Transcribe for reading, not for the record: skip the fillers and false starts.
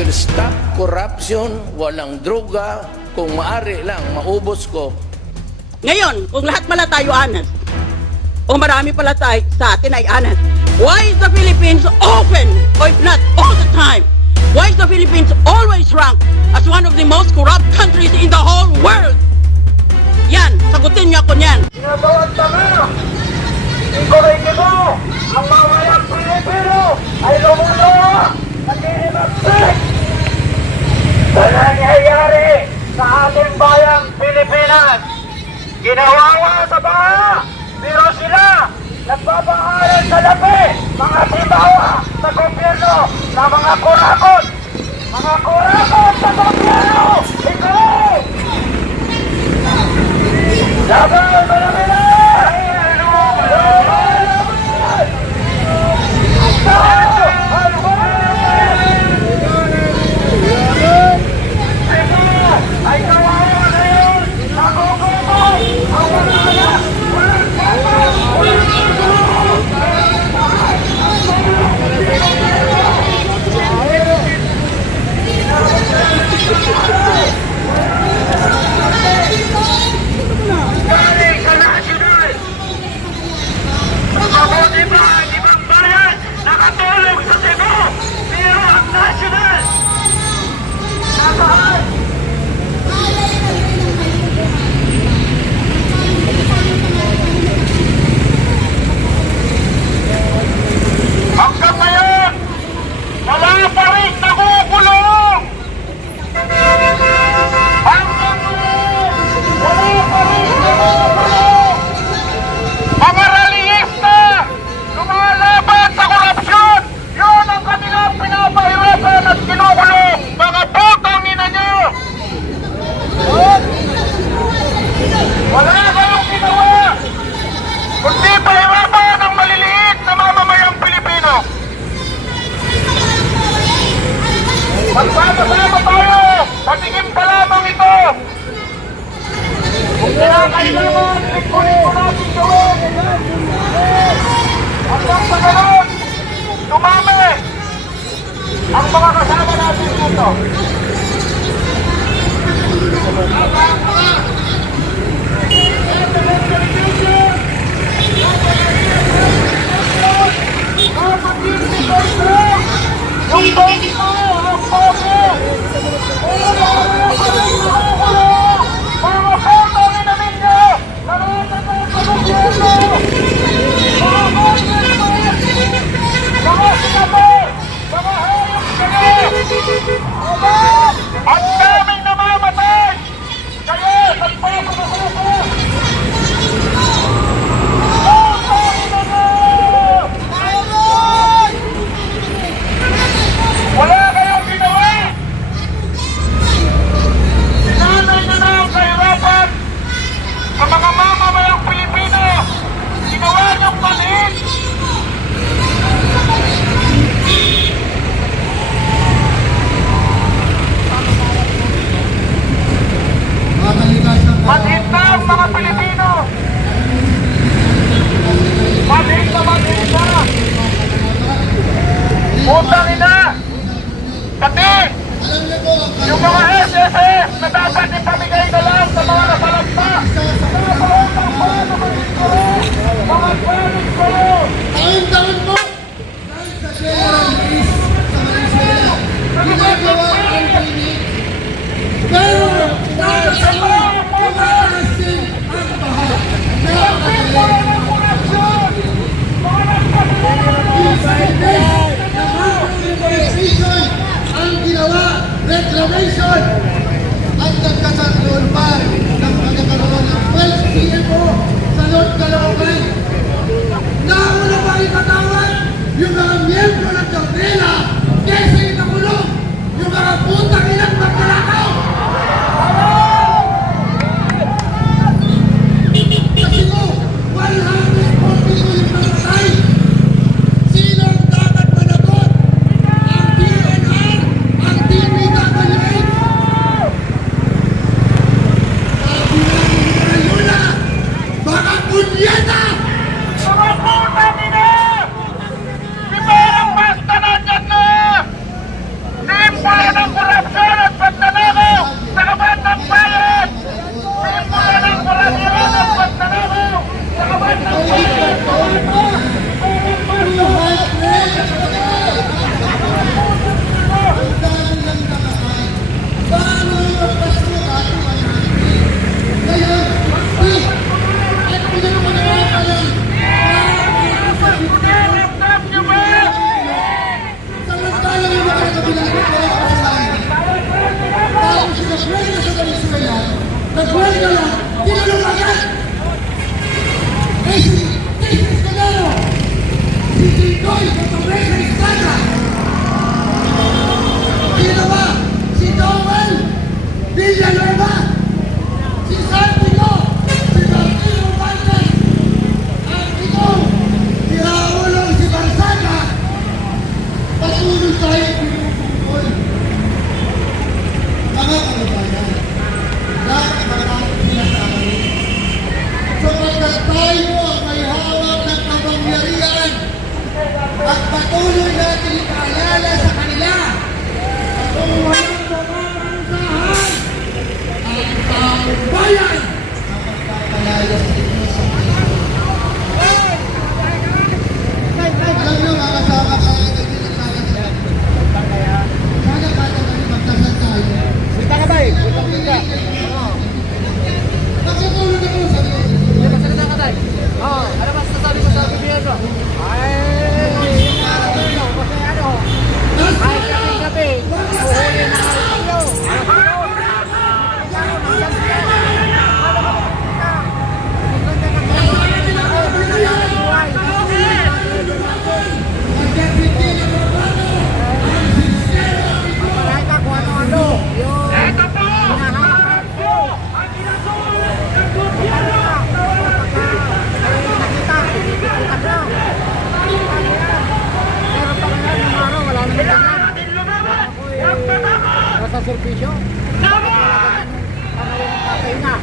will stop corruption, walang droga, kung maari lang, maubos ko. Ngayon, kung lahat pala tayo honest, o marami pala tayo sa atin ay honest, why is the Philippines often, or if not all the time, why is the Philippines always ranked as one of the most corrupt countries in the whole world? Yan, sagutin niyo ako niyan. Ginagawang tanga! Incorrect mo! Ang mamayang Pilipino ay lumuluwa! Nag-iinapsik! Sa nangyayari sa ating bayang Pilipinas, ginawawa sa baha, pero sila nagbabahayan sa labi, mga timbawa sa gobyerno na mga kurakot! Mga kurakot sa gobyerno! Ikaw! Laban! Malamin! Ay kawawa na yun! Nakukumo! Ang mga anak! Galing sa nasyonal! Mabuti ba ang ibang bayan nakatulong sa Cebu? Pero ang nasyonal! Nasaan? Hanggang ngayon, wala pa rin nakukulong! Hanggang ngayon, wala pa rin nakukulong! Mga rallyista, lumalaban sa korupsyon! Yun ang kanilang pinapahirapan at kinukulong! Mga putang ina nyo! Wala kayong ginawa! Kundi pahirapan ang maliliit na mamamayang Pilipino! Magsama-sama tayo! Patingin pa lamang ito! Kung kailangan, likunin ko natin gawin! Hanggang sa ganun, dumami ang mga kasama natin dito! Yung baby ko, ang pogo! Mga photo ni Naminyo! Nalaman mo sa gobyerno! Mga gobyerno! Mga sinabi! Mga hayop kayo! Ang daming namamatay! Kayo, nagpapagawa ko! Wala kayong ginawa! Sinanay na lang ang kahirapan sa mga mamamayang Pilipino! Ginawa niyong maliit! Mga kaligas ng ng korupsyon at pagnanakaw sa kabandang bayan! Simbolo ng korupsyon at pagnanakaw sa kabandang bayan! Nagwelga lang, tinanong agad! Si Escudero, si Titoy, sa Pobreza Estrada, sino ba? Si Dowell Villanueva, si Santiago, si Martino Valdez, at ito, si Raulo, si Barsaga, patuloy tayo pinupungkol. Mga kababayan, lahat ng mga sinasabi. Sapagkat tayo ang may hawak ng kapangyarihan at patuloy natin ipaalala sa kanila kung walang mamamansahan ang taong bayan ang magpapalaya sa inyo sa Pilipinas. Alam nyo mga kasama, kaya nagbilang sana siya. Sana kata kami magdasal tayo. Kita ka ba eh? Kita ka. Nakatulog ako sa iyo. Magsalita ka tayo. Oo. Ano ba sasabi mo sa gobyerno? Ay, ano? Kasi ano? Ay, gabi-gabi. Uhuli na kayo. Ito po! Lahat po! Ang ginagawa ng gobyerno! Kailangan natin lumaban! Huwag matakot! Sa servisyo? Laban! Pangawin ng kapahinga.